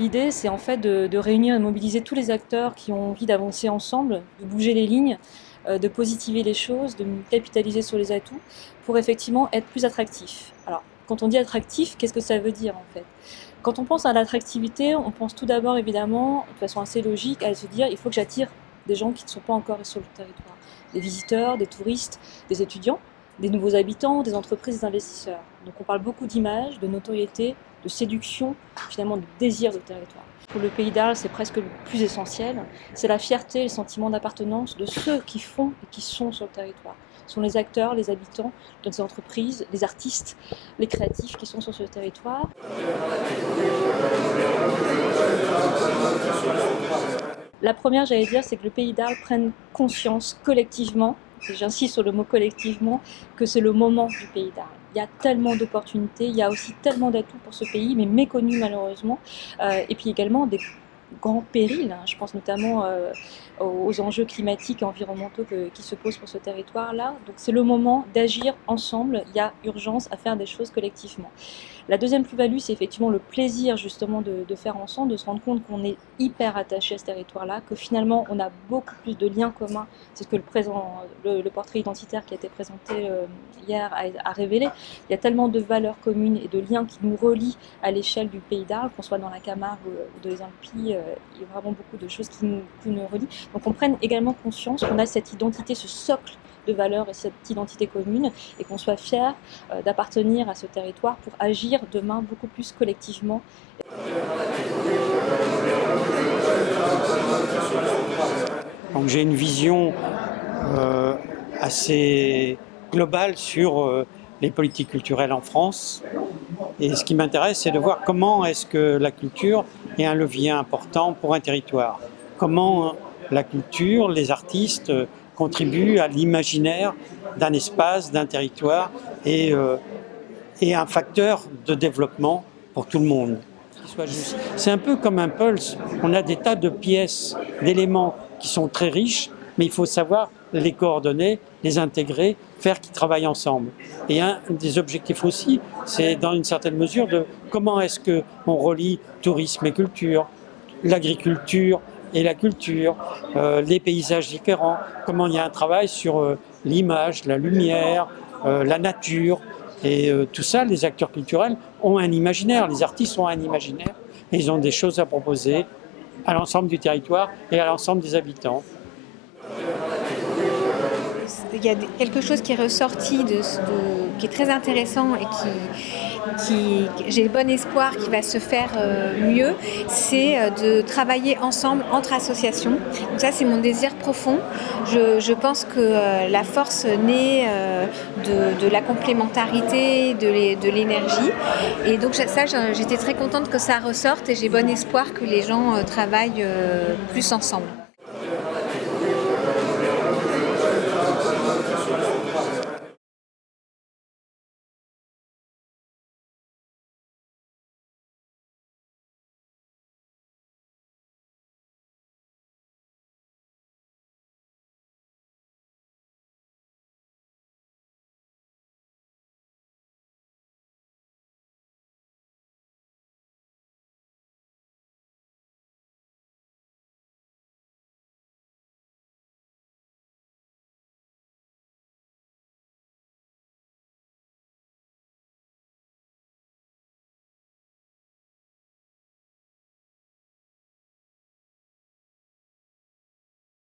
L'idée, c'est en fait de réunir et mobiliser tous les acteurs qui ont envie d'avancer ensemble, de bouger les lignes, de positiver les choses, de capitaliser sur les atouts pour effectivement être plus attractif. Alors, quand on dit attractif, qu'est-ce que ça veut dire en fait? Quand on pense à l'attractivité, on pense tout d'abord évidemment, de façon assez logique, à se dire il faut que j'attire des gens qui ne sont pas encore sur le territoire. Des visiteurs, des touristes, des étudiants, des nouveaux habitants, des entreprises, des investisseurs. Donc on parle beaucoup d'image, de notoriété, de séduction, finalement de désir de territoire. Pour le Pays d'Arles, c'est presque le plus essentiel. C'est la fierté, le sentiment d'appartenance de ceux qui font et qui sont sur le territoire. Ce sont les acteurs, les habitants de ces entreprises, les artistes, les créatifs qui sont sur ce territoire. La première, j'allais dire, c'est que le Pays d'Arles prenne conscience collectivement, et j'insiste sur le mot collectivement, que c'est le moment du Pays d'Arles. Il y a tellement d'opportunités, il y a aussi tellement d'atouts pour ce pays, mais méconnus malheureusement, et puis également des grands périls. Je pense notamment aux enjeux climatiques et environnementaux qui se posent pour ce territoire-là. Donc c'est le moment d'agir ensemble, il y a urgence à faire des choses collectivement. La deuxième plus-value, c'est effectivement le plaisir justement de faire ensemble, de se rendre compte qu'on est hyper attaché à ce territoire-là, que finalement on a beaucoup plus de liens communs. C'est ce que le portrait identitaire qui a été présenté hier a révélé. Il y a tellement de valeurs communes et de liens qui nous relient à l'échelle du Pays d'Arles, qu'on soit dans la Camargue ou dans les Alpilles, il y a vraiment beaucoup de choses qui nous relient. Donc on prenne également conscience qu'on a cette identité, ce socle de valeurs et cette identité commune, et qu'on soit fier d'appartenir à ce territoire pour agir demain beaucoup plus collectivement. Donc j'ai une vision assez globale sur les politiques culturelles en France. Et ce qui m'intéresse, c'est de voir comment est-ce que la culture est un levier important pour un territoire. Comment la culture, les artistes contribuent à l'imaginaire d'un espace, d'un territoire et un facteur de développement pour tout le monde. C'est un peu comme un pulse. On a des tas de pièces, d'éléments qui sont très riches, mais il faut savoir les coordonner, les intégrer, faire qu'ils travaillent ensemble. Et un des objectifs aussi, c'est dans une certaine mesure de comment est-ce qu'on relie tourisme et culture, l'agriculture et la culture, les paysages différents, comment il y a un travail sur l'image, la lumière, la nature. Et tout ça, les acteurs culturels ont un imaginaire, les artistes ont un imaginaire, et ils ont des choses à proposer à l'ensemble du territoire et à l'ensemble des habitants. Il y a quelque chose qui est ressorti, qui est très intéressant et qui j'ai bon espoir qui va se faire mieux, c'est de travailler ensemble entre associations. Donc ça, c'est mon désir profond. Je pense que la force naît de la complémentarité, de l'énergie. Et donc ça, j'étais très contente que ça ressorte et j'ai bon espoir que les gens travaillent plus ensemble.